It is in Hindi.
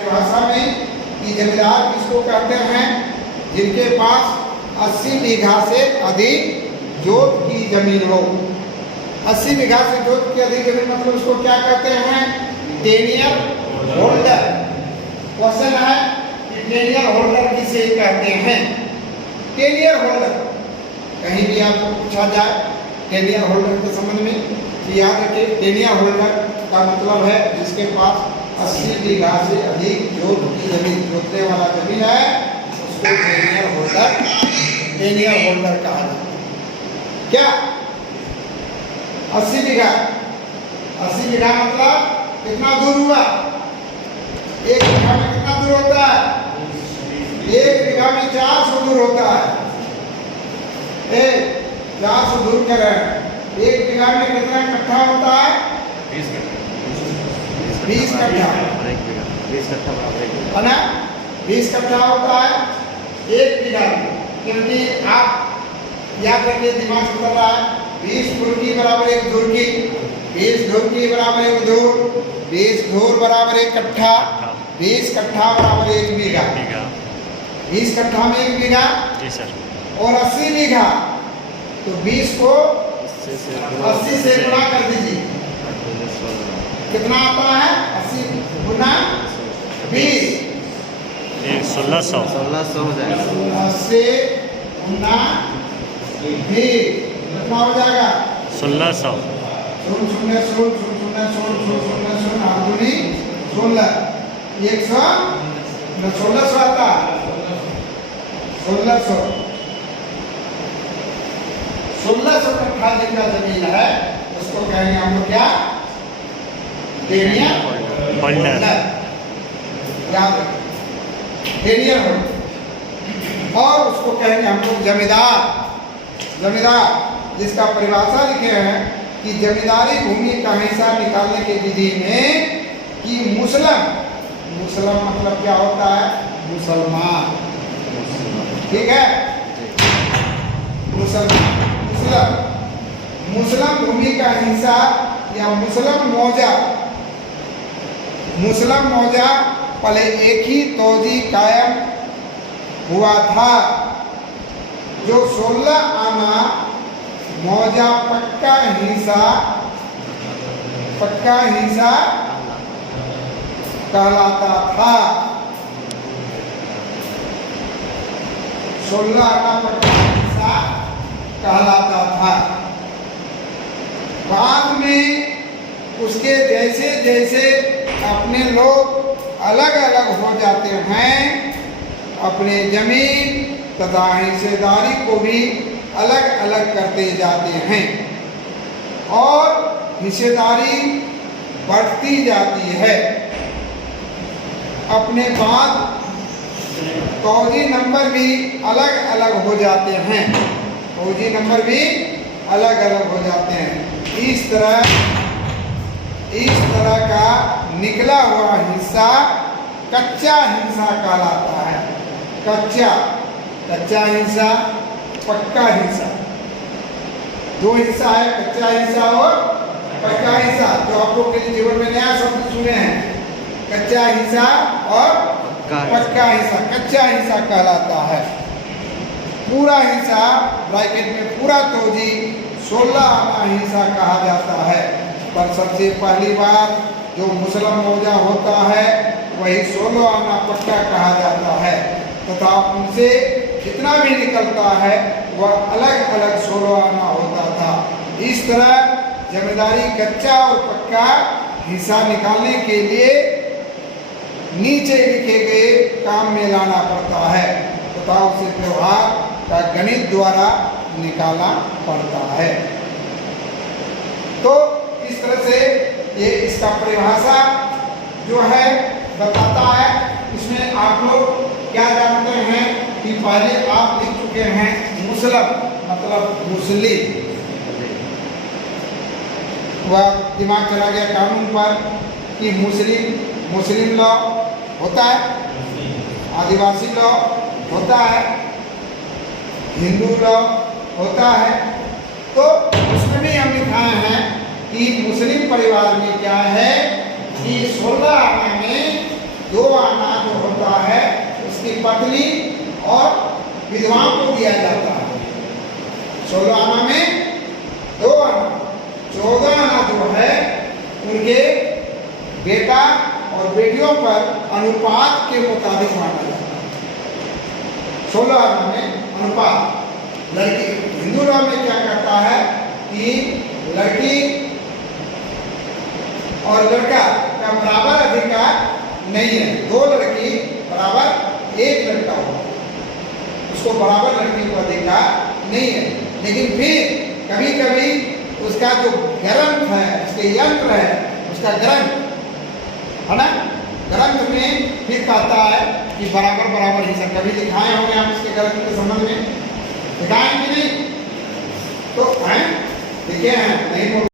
परिभाषा में कि जमींदार किसको कहते हैं? जिनके पास 80 बीघा से अधिक जोत की जमीन हो। 80 बीघा से जोत की अधिक जमीन मतलब उसको क्या कहते हैं? टेनियर होल्डर। क्वेश्चन है कि टेनियर होल्डर किसे कहते हैं? टेनियर होल्डर कहीं भी आपको पूछा जाए टेनियर होल्डर के संबंध में तो याद रखिए, टेनियर होल्डर का मतलब है जिसके पास 80 बीघा से अधिक जोत की जमीन, जोतने वाला जमीन है, उसको टेनियर होल्डर कहा जाता है। क्या 80 बीघा? 80 बीघा मतलब कितना दूर हुआ? एक बीघा में कितना दूर होता है? एक बीघा में 400 दूर होता है। 400 दूर कर रहे हैं। एक बीघा में कितना कट्ठा होता है? 20 कट्ठा है ना? 20 कट्ठा होता है एक बीघा में। क्योंकि आप याद रखिए, दिमाग से चल रहा है, 20 फुल्की बराबर 1 धुरकी, 20 धुरकी बराबर 1 धूर, 20 धूर बराबर 1 कट्ठा, 20 कट्ठा बराबर 1 बीघा। 20 कट्ठा में 1 बीघा और 80 बीघा, तो 20 को 80 से गुणा कर दीजिए, कितना आता है? 80 गुना 20 1600 हो जाएगा। 80 गुना 20 कितना हो जाएगा? 1600 0 0 0 0 0 0 0 0 8 दूनी 16, 1600 आता है। 1600 कट्ठा जिनका जमीन है उसको कहेंगे हम लोग क्या? टेनियर होल्डर। याद रखिए, टेनियर होल्डर। और उसको कहेंगे हम लोग जमींदार। जमींदार जिसका परिभाषा लिखे हैं कि जमींदारी भूमि का हिस्सा निकालने की विधि में कि मुसलम मतलब क्या होता है? मुसलमान। ठीक है, मुसलम भूमि का हिस्सा या मुसलम मौजा पहले एक ही तौजी कायम हुआ था, जो 16 आना मौजा पक्का हिस्सा कहलाता था। 16 आना पक्का हिस्सा कहलाता था। बाद में उसके जैसे जैसे अपने लोग अलग अलग हो जाते हैं, अपने जमीन तथा हिस्सेदारी को भी अलग अलग करते जाते हैं और हिस्सेदारी बढ़ती जाती है। अपने बाद तौजी नंबर भी अलग अलग हो जाते हैं। तौजी नंबर भी अलग अलग हो जाते हैं। इस तरह का निकला हुआ हिस्सा कच्चा हिस्सा कहलाता है। कच्चा हिस्सा, पक्का हिस्सा, दो हिस्सा है, कच्चा हिस्सा और पक्का हिस्सा। जो आप लोग के जीवन में नया शब्द सुने हैं, कच्चा हिस्सा और पक्का हिस्सा। कच्चा हिस्सा कहलाता है। पूरा हिस्सा ब्रैकेट में पूरा तौजी 16 आना हिस्सा कहा जाता है। पर सबसे पहली बार जो मुसलम मौजा होता है वही 16 आना पक्का कहा जाता है तथा उनसे जितना भी निकलता है वह अलग अलग 16 आना होता था। इस तरह जमींदारी कच्चा और पक्का हिस्सा निकालने के लिए नीचे लिखे गए काम में लाना पड़ता है तथा उसे व्यवहार का गणित द्वारा निकालना पड़ता है। तो इस तरह से ये इसका परिभाषा जो है बताता है। इसमें आप लोग क्या जानते हैं कि पहले आप लिख चुके हैं मुसलम मतलब मुस्लिम, वह दिमाग चला गया कानून पर कि मुस्लिम लॉ होता है, आदिवासी लॉ होता है, हिंदू लॉ होता है। तो उसमें भी हम लिखाए हैं कि मुस्लिम परिवार में क्या है कि 16 आना में 2 आना जो होता है उसकी पत्नी और विधवाओं को दिया जाता है। 16 आना में 2 आना, 14 आना जो है उनके बेटा और बेटियों पर अनुपात के मुताबिक माना जाता है। 16 आना में अनुपात। लड़की हिंदू लॉ में क्या कहता है कि लड़की और लड़का का बराबर अधिकार नहीं है। 2 लड़की बराबर 1 लड़का हो, उसको बराबर लड़की को अधिकार नहीं है। लेकिन फिर कभी कभी उसका जो ग्रंथ है, उसके यंत्र है, उसका ग्रंथ है ना, ग्रंथ में फिर कहता है कि बराबर बराबर हिस्सा। कभी दिखाए होंगे हम इसके ग्रंथ के संबंध में, दिखाएंगे नहीं तो है, देखे हैं नहीं।